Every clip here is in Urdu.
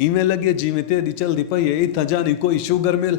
ਇਵੇਂ ਲੱਗੇ ਜਿਵੇਂ ਤੇਰੀ ਚਲਦੀ ਪਈ ਏ ਇੱਥਾਂ ਜਾਣੀ ਕੋਈ ਸ਼ੂਗਰ ਮਿਲ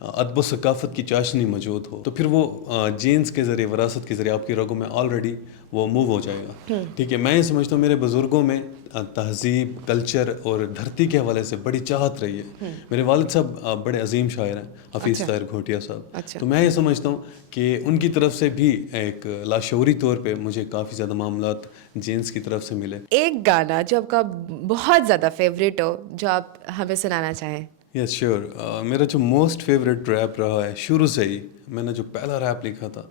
ادب و ثقافت کی چاشنی موجود ہو تو پھر وہ جینز کے ذریعے وراثت کے ذریعے آپ کی رگوں میں آلریڈی وہ موو ہو جائے گا. ٹھیک ہے, میں یہ سمجھتا ہوں میرے بزرگوں میں تہذیب, کلچر اور دھرتی کے حوالے سے بڑی چاہت رہی ہے. میرے والد صاحب بڑے عظیم شاعر ہیں, حفیظ طاہر گھوٹیا صاحب. تو میں یہ سمجھتا ہوں کہ ان کی طرف سے بھی ایک لاشعوری طور پہ مجھے کافی زیادہ معاملات جینس کی طرف سے ملے. ایک گانا جو آپ کا بہت زیادہ فیوریٹ ہو جو آپ ہمیں سنانا چاہیں. یس شیور, میرا جو موسٹ فیوریٹ ریپ رہا ہے شروع سے ہی, میں نے جو پہلا ریپ لکھا تھا,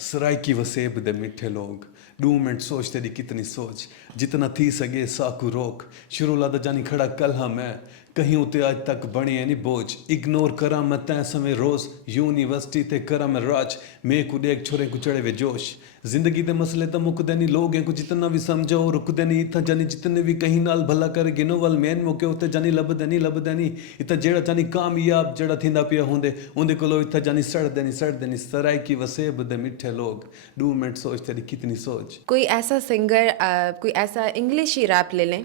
سرائکی وسیب دے میٹھے لوگ, 2 منٹ سوچ تیری کتنی سوچ, جتنا تھی سگے ساکو روک, شروع لادا جانی کھڑا کل ہاں میں, کہیں اتے آج تک بنی ہے نہیں بوجھ, اگنور کرا میں تین سمے روز, یونیورسٹی تے کرا میں راج, میں کو دیکھ چھوڑے کو چڑھے وے جوش, زندگی دے مسئلے تا مک دے نہیں لوگ ہیں کو جتنا بھی سمجھو رک دے نہیں, اتھا جانی جتنے بھی کہیں نال بھلا کر گنو وال مین موکے ہوتے جانی لب دے نہیں, اتھا جیڑا جانی کامیاب جیڑا تھیندا پیا ہوندے اوندے کولو اتھا جانی سڑ دے نہیں, سرائکی وسیب دے میٹھے لوگ, 2 منٹ سوچ تیری کتنی سوچ. کوئی ایسا سنگر, کوئی ایسا انگلش ہی ریپ لے لیں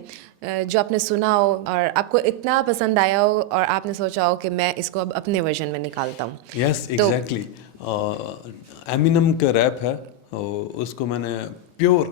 جو آپ نے سنا ہو اور آپ کو اتنا پسند آیا ہو اور آپ نے سوچا ہو کہ میں اس کو اب اپنے ورژن میں نکالتا ہوں. یس ایگزیکٹلی, ایمینم کا ریپ ہے, اس کو میں نے پیور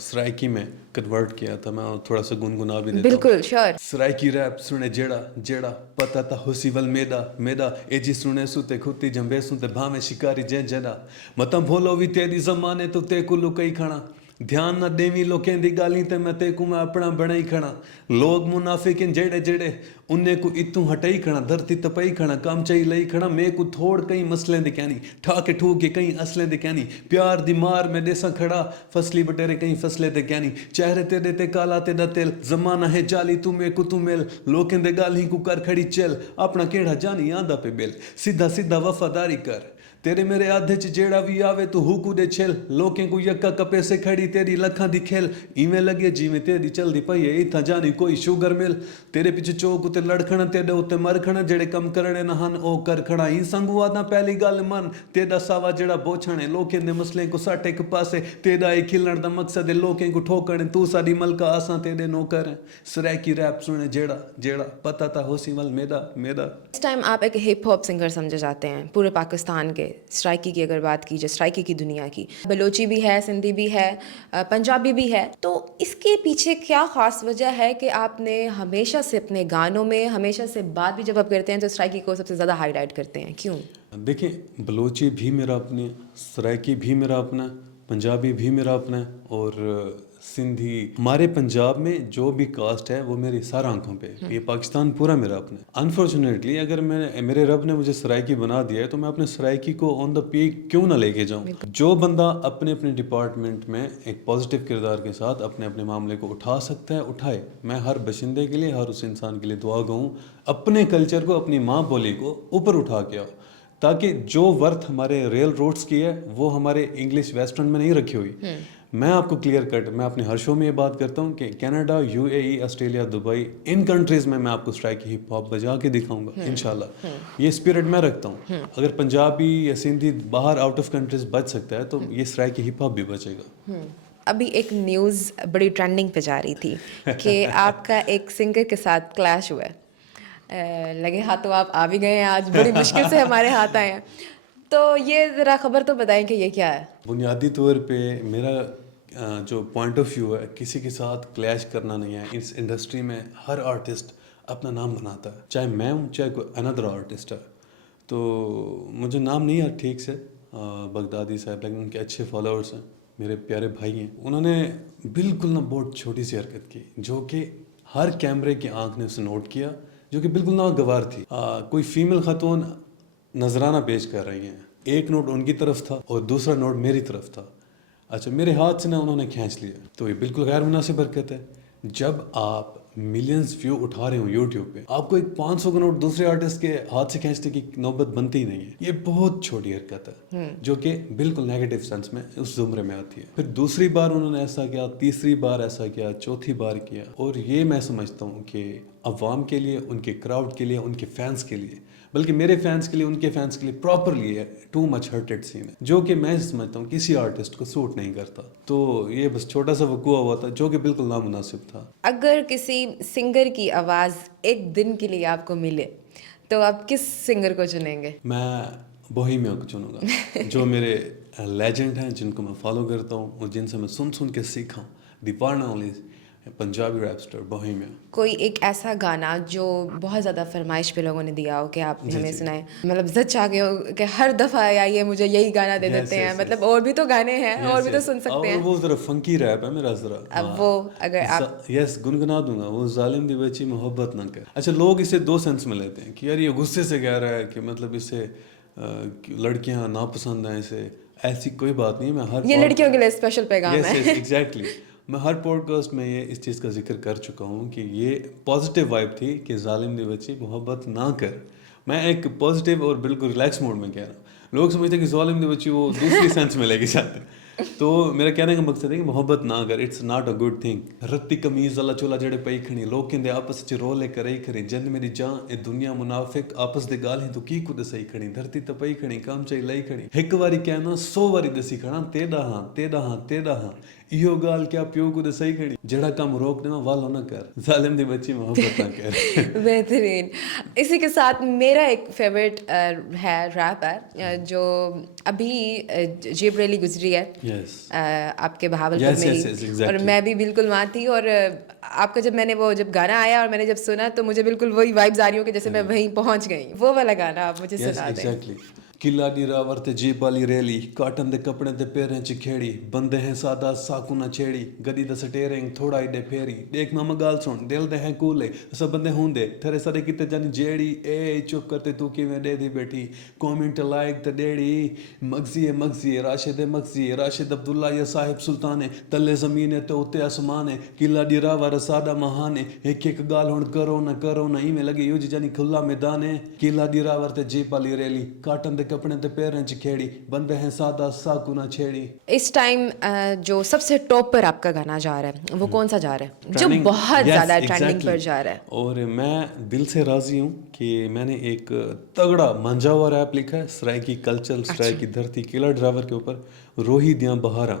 سرائکی میں کنورٹ کیا تھا, میں تھوڑا سا گنگنا بھی دیتا ہوں. بالکل شیور. سرائکی ریپ سنے جیڑا جیڑا پتا تا ہوسی ول میدا میدا, اے جی سنے سوتے کھوتی جمبے سنتے بھامے شکاری جے جیڑا, متم بھولو بھی تیری زمانے تو تے کو لکئی کھڑا, دھیان نہ دیوی لوکیں دی گالی تے میں تے کو میں اپنا بڑائی کھڑا, لوگ منافق ہیں جیڑے جیڑے انہیں کو اتوں ہٹائی کھڑا, دھرتی تپائی کھڑا, کام چاہی لئی کھڑا, میں کو تھوڑ کئی مسئلیں دے کہنی, ٹھاکے ٹھوکے کئی اصلیں دے کہنی, پیار دی مار میں دیسا کھڑا, فصلی بٹیرے کئی فصلیں دے کہنی, چہرے تے دے تے کالا تے دا تیل, زمانہ ہے جالی تو میں کو تو مل, لوکیں دے گالی کو کر کھڑی چل, اپنا کیڑا جانی آندہ پہ بل, سیدھا سیدھا وفاداری کر, تیرے میرے آدھے چ جیڑا بھی آوے تو ہوکو دے چھل, لوکیں کو یکا کپے سے کھڑی تیری لکھاں دی کھیل, ایویں لگے جی میں تیری چل دی پئی ہے اتھا جانی کوئی شوگر مل, تیرے پیچھے چوک تے لڑکھنا تیرے اوتے مرکھنا, جڑے کم کرنے نہ ہن او کر کھڑا, ہی سنگو آدھا پہلی گل من, تیرا ساوا جڑا بوچھنے, لوکیں دے مسئلے کو سٹ ایک پاسے, تیرا ایک کھلن دا مقصد ہے لوکیں کو ٹھوکنے, تو ساری ملکہ آساں تیرے نوکر ہیں, سرائکی ریپ سنے جیڑا جیڑا پتا تا ہوسی ول میدا میدا. اس ٹائم آپ ایک ہپ ہاپ سنگر سمجھے جاتے ہیں پورے پاکستان کے. سرائکی کی اگر بات کی جائے, سرائکی کی دنیا کی, بلوچی بھی ہے, سندھی بھی ہے, پنجابی بھی ہے, تو اس کے پیچھے کیا خاص وجہ ہے کہ آپ نے ہمیشہ سے اپنے گانوں میں, ہمیشہ سے بات بھی جب آپ کرتے ہیں تو سرائکی کو سب سے زیادہ ہائی لائٹ کرتے ہیں, کیوں؟ دیکھیں, بلوچی بھی میرا اپنے, سرائکی بھی میرا اپنا, پنجابی بھی میرا اپنا, اور سندھی, ہمارے پنجاب میں جو بھی کاسٹ ہے وہ میری سارا آنکھوں پہ, یہ پاکستان پورا میرا اپنا. انفارچونیٹلی اگر میرے رب نے مجھے سرائکی بنا دیا ہے تو میں اپنے سرائکی کو آن دا پیک کیوں نہ لے کے جاؤں. جو بندہ اپنے اپنے ڈپارٹمنٹ میں ایک پازیٹیو کردار کے ساتھ اپنے اپنے معاملے کو اٹھا سکتا ہے اٹھائے. میں ہر بشندے کے لیے, ہر اس انسان کے لیے دعا گوں اپنے کلچر کو, اپنی ماں بولی کو اوپر اٹھا کے آؤ, تاکہ جو ورتھ ہمارے ریل روڈس کی ہے وہ ہمارے انگلش ویسٹرن میں نہیں رکھی ہوئی. میں آپ کو کلیئر کٹ, میں اپنے ہر شو میں یہ بات کرتا ہوں کہ Canada, you a E, Australia, Dubai, in countries میں آپ کو سٹرائکی ہپ ہاپ بجا کے دکھاؤں گا انشاءاللہ. یہ اسپرٹ میں رکھتا ہوں. اگر پنجابی یا سندھی باہر آؤٹ آف کنٹریز بچ سکتا ہے تو یہ سٹرائکی ہپ ہاپ بھی بچے گا. ابھی ایک نیوز بڑی ٹرینڈنگ پہ جا رہی تھی کہ آپ کا ایک سنگر کے ساتھ کلیش ہوا ہے. لگے ہاتھ تو آپ آ بھی گئے ہیں, آج بڑی مشکل سے ہمارے ہاتھ آئے ہیں, تو یہ ذرا خبر تو بتائیں کہ یہ کیا ہے. بنیادی طور پہ میرا جو پوائنٹ آف ویو ہے, کسی کے ساتھ کلیش کرنا نہیں ہے. اس انڈسٹری میں ہر آرٹسٹ اپنا نام بناتا ہے, چاہے میں ہوں چاہے کوئی اندر آرٹسٹ ہے. تو مجھے نام نہیں ہے ٹھیک سے, بغدادی صاحب, لیکن ان کے اچھے فالوورس ہیں, میرے پیارے بھائی ہیں. انہوں نے بالکل نہ بہت چھوٹی سی حرکت کی جو کہ ہر کیمرے کی آنکھ نے اسے نوٹ کیا, جو کہ بالکل ناگوار تھی. کوئی فیمیل خاتون نذرانہ پیش کر رہی ہیں, ایک نوٹ ان کی طرف تھا اور دوسرا نوٹ میری طرف تھا. اچھا, میرے ہاتھ سے نہ انہوں نے کھینچ لیا, تو یہ بالکل غیر مناسب حرکت ہے. جب آپ ملینز ویو اٹھا رہے ہوں یوٹیوب پہ, آپ کو ایک 500 کا نوٹ دوسرے آرٹسٹ کے ہاتھ سے کھینچنے کی نوبت بنتی ہی نہیں ہے. یہ بہت چھوٹی حرکت ہے جو کہ بالکل نیگیٹو سینس میں اس زمرے میں آتی ہے. پھر دوسری بار انہوں نے ایسا کیا, تیسری بار ایسا کیا, چوتھی بار کیا, اور یہ میں سمجھتا ہوں کہ عوام کے لیے, ان کے کراؤڈ کے لیے, ان کے فینس کے لیے, بلکہ میرے فینس کے لیے, ان کے فینس کے لیے پراپرلی ہے ٹو مچ ہرٹڈ سین ہے, جو کہ میں سمجھتا ہوں کسی آرٹسٹ کو سوٹ نہیں کرتا. تو یہ بس چھوٹا سا وقوع ہوا تھا جو کہ بالکل نامناسب تھا. اگر کسی سنگر کی آواز ایک دن کے لیے آپ کو ملے تو آپ کس سنگر کو چنیں گے؟ میں بوہیمیا کو چنوں گا، جو میرے لیجنڈ ہیں، جن کو میں فالو کرتا ہوں اور جن سے میں سن کے سیکھا ہوں، the one only Punjabi rap star Bohemia. کوئی ایک ایسا گانا جو بہت زیادہ فرمائش پہ لوگوں نے دیا ہو کہ آپ نے ہمیں سنائے، مطلب زد چاہ گئے ہو کہ ہر دفعہ آئیے مجھے یہی گانا دے دیتے ہیں، مطلب اور بھی تو گانے ہیں اور بھی تو سن سکتے ہیں؟ اور وہ ذرا فنکی ریپ ہے میرا ذرا، اب وہ اگر آپ یس گنگنا دوں گا، وہ ظالم دی بچی محبت نہ کر۔ اچھا، لوگ اسے دو سینس میں لیتے ہیں کہ یار یہ غصے سے کہہ رہا ہے کہ مطلب اسے لڑکیاں ناپسند ہیں اسے، ایسی کوئی بات نہیں۔ میں یہ لڑکیوں کے لیے اسپیشل پیغام ہے۔ ایگزیکٹلی، میں ہر پوڈ کاسٹ میں یہ اس چیز کا ذکر کر چکا ہوں کہ یہ پازیٹیو وائب تھی کہ ظالم دی بچی محبت نہ کر۔ میں ایک پازیٹیو اور بالکل ریلیکس موڈ میں کہہ رہا ہوں۔ لوگ سمجھتے ہیں کہ ظالم دی بچی وہ دوسری سینس میں لے کے جاتے ہیں، تو میرا کہنے کا مقصد ہے کہ محبت نہ کر، it's not a good thing. رتی کمیز اللہ چولا جڑے پئی کھڑی، لوگ کہندے آپس وچ رولے کرے کھڑی، جند میری جان اے دنیا منافق، آپس دے گال ہیں تو کی کود صحیح کھڑی، دھرتی تے پئی کھڑی، کام چاہی لئی کھڑی، ایک واری کہنا 100 واری دسی کھڑا، تیڈا ہاں تیڈا ہاں تیڈا ہاں، ایہو گال کیا پیو کود صحیح کھڑی، جڑا کام روک دیواں والو نہ کر، ظالم دی بچی محبت نہ کر۔ بہترین۔ اسی کے ساتھ میرا ایک فیوریٹ ہے ریپ ہے جو ابھی جیب ریلی گزری ہے آپ کے بہاولپور میں ہی، اور میں بھی بالکل وہاں تھی، اور آپ کا جب میں نے وہ جب گانا آیا اور میں نے جب سنا تو مجھے بالکل وہی وائبز آ رہی ہوں کہ جیسے میں وہیں پہنچ گئی۔ وہ والا گانا آپ مجھے سنا دیں۔ قلعہ دی راور تے جیپ والی ریلی، کاٹن دے کپڑے تے پیریں چ کھیڑی، بندے ہیں سادہ ساکو نہ چھیڑی، گڈی دا سٹیرنگ تھوڑا ایڈے پھیری، دیکھ ماما گال سن دل دے ہیں کولے، سب بندے ہوندے تھرے سارے کیتے جانی جیڑی، اے چپ کرتے تو کیویں دے دی بیٹھی، کومنٹ لائک تے ڈیڑی، مغزی راشد مغزی، راشد عبداللہ یا صاحب سلطان، تلے زمین تے اوتے آسمان، قلعہ دی راور سادہ مہان، ایک ایک گال ہن کرو نہ ایویں لگی یو جانی کھلا میدان، قلعہ دی راور تے جیپ والی ریلی، کاٹن دے کپڑے تے پیریں چ کھیڑی، بندے ہیں سادہ ساکو نہ چھیڑی۔ اس ٹائم جو سب سے ٹاپ پر آپ کا گانا جا رہا ہے وہ کون سا جا رہا ہے جو بہت زیادہ ٹرینڈنگ پر جا رہا ہے؟ اور میں دل سے راضی ہوں کہ میں نے ایک تگڑا مانجا ہوا ریپ لکھا ہے، سرائکی کلچر، سرائکی دھرتی، قلعہ ڈرائیور کے اوپر، روہی دیاں بہاراں،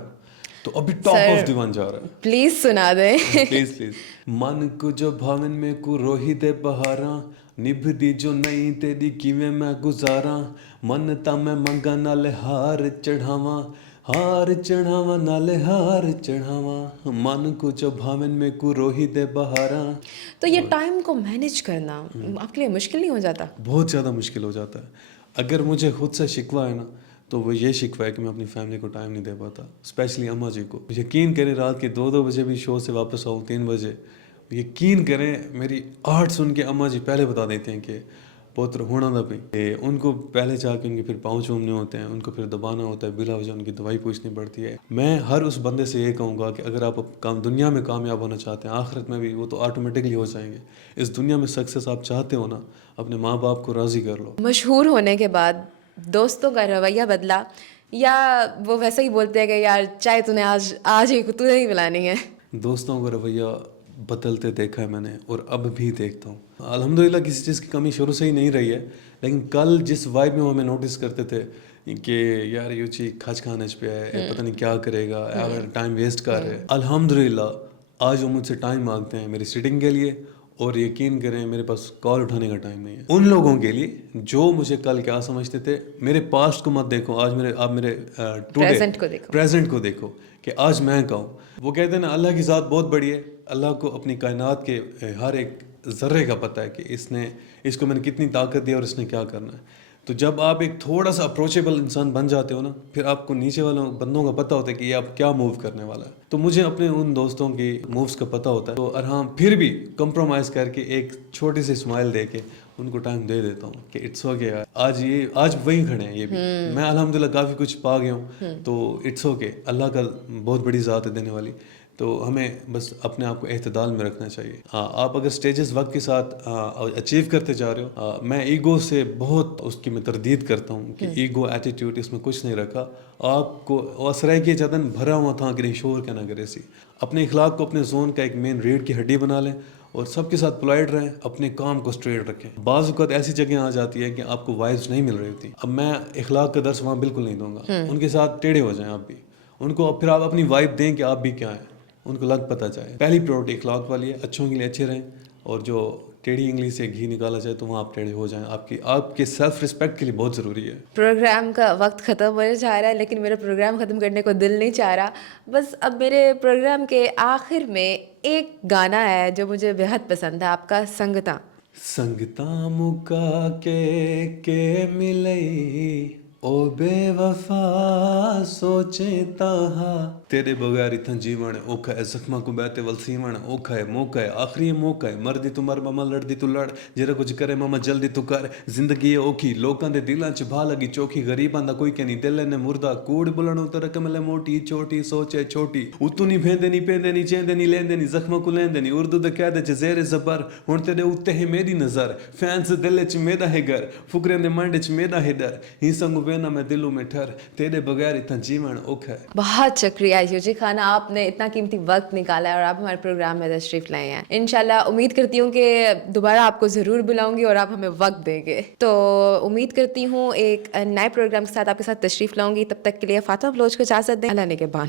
تو ابھی ٹاپ آف دی ون جا رہا ہے۔ پلیز سنا دیں۔ پلیز۔ من کو جو بھاون میں کو روہی دے بہاراں، نبھ دی جو نہیں تیری کیویں میں گزاراں، من تا میں منگا نالے ہار چڑھاواں، ہار چڑھاواں نالے ہار چڑھاواں، من کو جو بھاون میں کو روہی دے بہاراں۔ تو یہ ٹائم کو مینیج کرنا آپ کے لیے مشکل نہیں ہو جاتا؟ بہت زیادہ مشکل ہو جاتا ہے۔ اگر مجھے خود سے شکوہ ہے نا تو وہ یہ شکوہ ہے کہ میں اپنی فیملی کو ٹائم نہیں دے پاتا، اسپیشلی اماں جی کو۔ یقین کریں رات کے 2 بجے بھی شو سے واپس آؤں 3 بجے، یقین کریں میری آہٹ سن کے اماں جی پہلے بتا دیتے ہیں کہ پوتر ہونا نہ پئی، ان کو پہلے جا کے ان کے پھر پاؤں چومنے ہوتے ہیں، ان کو پھر دبانا ہوتا ہے، بلا وجہ ان کی دوائی پوچھنی پڑتی ہے۔ میں ہر اس بندے سے یہ کہوں گا کہ اگر آپ دنیا میں کامیاب ہونا چاہتے ہیں، آخرت میں بھی وہ تو آٹومیٹکلی ہو جائیں گے، اس دنیا میں سکسیس آپ چاہتے ہو نا، اپنے ماں باپ کو راضی کر لو۔ مشہور ہونے کے بعد دوستوں کا رویہ بدلا یا وہ ویسے ہی بولتے ہیں کہ یار چائے تو نے آج ہی تو نہیں پلانی ہے؟ دوستوں کا رویہ بدلتے دیکھا ہے میں نے، اور اب بھی دیکھتا ہوں۔ الحمدللہ کسی چیز کی کمی شروع سے ہی نہیں رہی ہے، لیکن کل جس وائب میں وہ ہمیں نوٹس کرتے تھے کہ یار یہ چیز کھچ کھانے پہ ہے، پتہ نہیں کیا کرے گا، ٹائم ویسٹ کر رہے، الحمدللہ آج وہ مجھ سے ٹائم مانگتے ہیں میری سٹنگ کے لیے، اور یقین کریں میرے پاس کال اٹھانے کا ٹائم نہیں ہے۔ ان لوگوں کے لیے جو مجھے کل کیا سمجھتے تھے، میرے پاسٹ کو مت دیکھو، آج آپ میرے پریزنٹ کو دیکھو کہ آج میں کہوں۔ وہ کہتے ہیں نا اللہ کی ذات بہت بڑی ہے، اللہ کو اپنی کائنات کے ہر ایک ذرے کا پتہ ہے کہ اس کو میں نے کتنی طاقت دی اور اس نے کیا کرنا ہے۔ تو جب آپ ایک تھوڑا سا اپروچیبل انسان بن جاتے ہو نا، پھر آپ کو نیچے والوں بندوں کا پتہ ہوتا ہے کہ یہ آپ کیا موو کرنے والا ہے۔ تو مجھے اپنے ان دوستوں کی مووز کا پتہ ہوتا ہے، تو ارحام پھر بھی کمپرومائز کر کے ایک چھوٹی سی اسمائل دے کے ان کو ٹائم دے دیتا ہوں کہ اٹس اوکے، آج وہیں کھڑے ہیں یہ بھی، میں الحمدللہ کافی کچھ پا گیا ہوں، تو اٹس اوکے، اللہ کا بہت بڑی ذات ہے دینے والی، تو ہمیں بس اپنے آپ کو اعتدال میں رکھنا چاہیے۔ آپ اگر سٹیجز وقت کے ساتھ اچیو کرتے جا رہے ہو، میں ایگو سے بہت اس کی میں تردید کرتا ہوں کہ ایگو ایٹیٹیوڈ اس میں کچھ نہیں رکھا، آپ کو اسرائے کے جتن بھرا ہوا تھا کہ نہیں شور کیا نہ کرے سی، اپنے اخلاق کو اپنے زون کا ایک مین ریڑھ کی ہڈی بنا لیں، اور سب کے ساتھ پولائٹ رہیں، اپنے کام کو اسٹریٹ رکھیں۔ بعض اوقات ایسی جگہیں آ جاتی ہے کہ آپ کو وائبز نہیں مل رہی ہوتی، اب میں اخلاق کا درس وہاں بالکل نہیں دوں گا، ان کے ساتھ ٹیڑھے ہو جائیں آپ بھی، ان کو پھر آپ اپنی وائب دیں کہ آپ بھی کیا ہیں، ان کو لگ پتہ چاہے۔ پہلی پریورٹی اخلاق والی ہے، اچھوں کے لیے اچھے رہیں، اور جو ٹیڑھی انگلی سے گھی نکالا جائے تو وہاں آپ ٹیڑھے ہو جائیں. آپ کے سیلف رسپیکٹ کے لیے بہت ضروری ہے. پروگرام کا وقت ختم ہونے جا رہا ہے لیکن میرا پروگرام ختم کرنے کو دل نہیں چاہ رہا. بس اب میرے پروگرام کے آخر میں ایک گانا ہے جو مجھے بےحد پسند ہے، آپ کا سنگتا. سنگتا مکا کے ملئی او بے وفا سوچے تاہا تیرے بغیر اتنا جیون اوکھا ہے زخماں کو بیتے ول سیون اوکھا ہے موقع ہے آخری موقع ہے مردی تو مر ماما لڑدی تو لڑ جرا کچھ کرے ماما جلدی تو کر زندگی ہے اوکھی لوکاں دے دلاں چ بھا لگی چوکھی غریباں دا کوئی کہ نہیں دل نے مردہ کوڑ بلنوں تے رقم لے موٹی چھوٹی سوچے چھوٹی اتو نہیں بھیندے نہیں پیندے نہیں چیندے نہیں لیندے نہیں زخماں کو لیندے نہیں اردو دے قاعدے چ زیر زبر ہن تیرے اوتے ہے میری نظر فینس دل چ میرا ہے گھر فکرے دے منڈ چ میرا ہے ڈر ہی سنگ وینا میں دلوں میں ٹھر تیرے بغیر اتنا جیون اوکھا ہے. بہت شکریہ یوجی خانہ، آپ نے اتنا قیمتی وقت نکالا ہے اور آپ ہمارے پروگرام میں تشریف لائے ہیں. انشاءاللہ امید کرتی ہوں کہ دوبارہ آپ کو ضرور بلاؤں گی اور آپ ہمیں وقت دیں گے. تو امید کرتی ہوں ایک نئے پروگرام کے ساتھ آپ کے ساتھ تشریف لاؤں گی. تب تک کے لیے فاطمہ بلوچ کو اجازت دیں. اللہ نے کے بان.